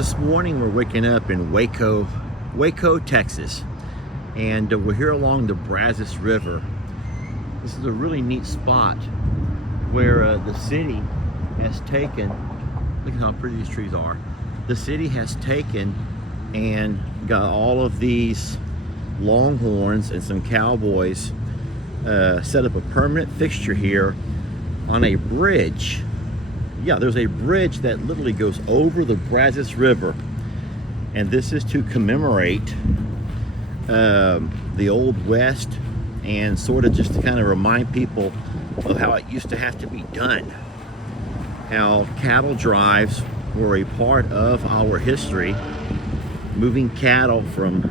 This morning we're waking up in Waco, Texas, and we're here along the Brazos River. This is a really neat spot where the city has taken, look at how pretty these trees are. The city has taken and got all of these Longhorns and some cowboys set up a permanent fixture here on a bridge. Yeah, there's a bridge that literally goes over the Brazos River, and this is to commemorate the Old West and sort of just to kind of remind people of how it used to have to be done, how cattle drives were a part of our history, moving cattle from,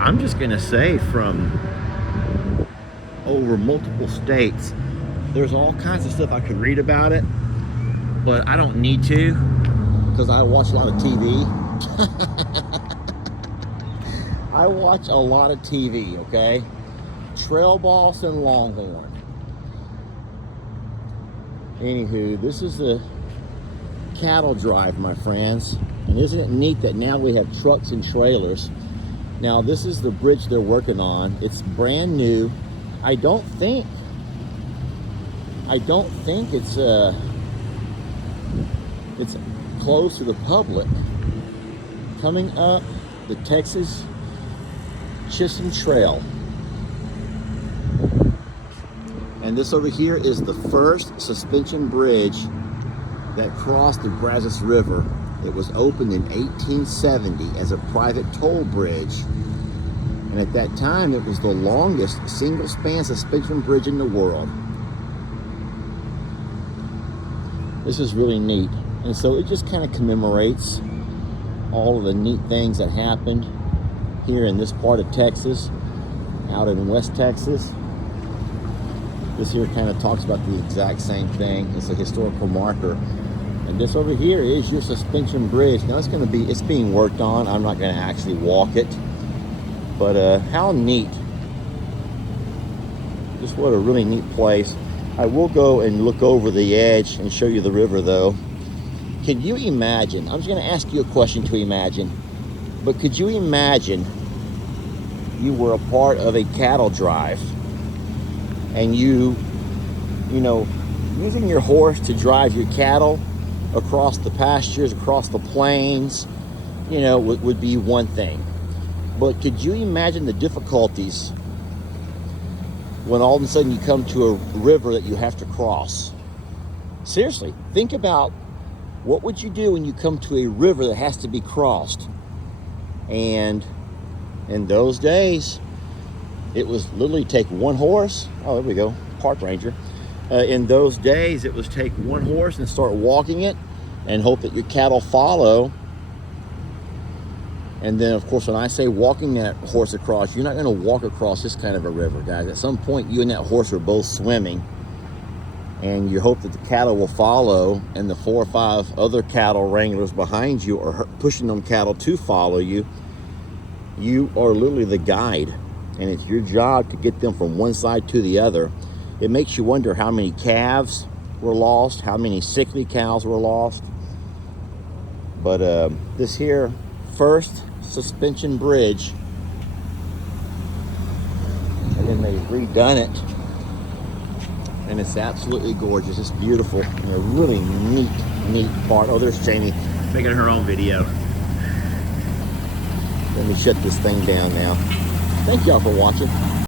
I'm just gonna say, from over multiple states. There's all kinds of stuff I could read about it, but I don't need to because I watch a lot of TV. I watch a lot of TV, okay? Trail Boss and Longhorn. Anywho, this is the cattle drive, my friends. And isn't it neat that now we have trucks and trailers? Now, this is the bridge they're working on. It's brand new. I don't think it's closed to the public. Coming up, the Texas Chisen Trail. And this over here is the first suspension bridge that crossed the Brazos River. It was opened in 1870 as a private toll bridge. And at that time, it was the longest single-span suspension bridge in the world. This is really neat. And so it just kind of commemorates all of the neat things that happened here in this part of Texas, out in West Texas. This here kind of talks about the exact same thing. It's a historical marker. And this over here is your suspension bridge. Now it's being worked on. I'm not going to actually walk it. But how neat. Just what a really neat place. I will go and look over the edge and show you the river though. Can you imagine? I'm just going to ask you a question to imagine. But could you imagine you were a part of a cattle drive and you know, using your horse to drive your cattle across the pastures, across the plains, you know, would be one thing. But could you imagine the difficulties when all of a sudden you come to a river that you have to cross? Seriously, think about what would you do when you come to a river that has to be crossed. And in those days, it was literally take one horse. Oh, there we go, park ranger. In those days, it was take one horse and start walking it and hope that your cattle follow. And then, of course, when I say walking that horse across, you're not going to walk across this kind of a river, guys. At some point, you and that horse are both swimming, and you hope that the cattle will follow, and the 4 or 5 other cattle wranglers behind you are pushing them cattle to follow you. You are literally the guide, and it's your job to get them from one side to the other. It makes you wonder how many calves were lost, how many sickly cows were lost. But this here first suspension bridge, and then they've redone it, and it's absolutely gorgeous. It's beautiful and a really neat part. Oh, there's Jamie making her own video. Let me shut this thing down now. Thank y'all for watching.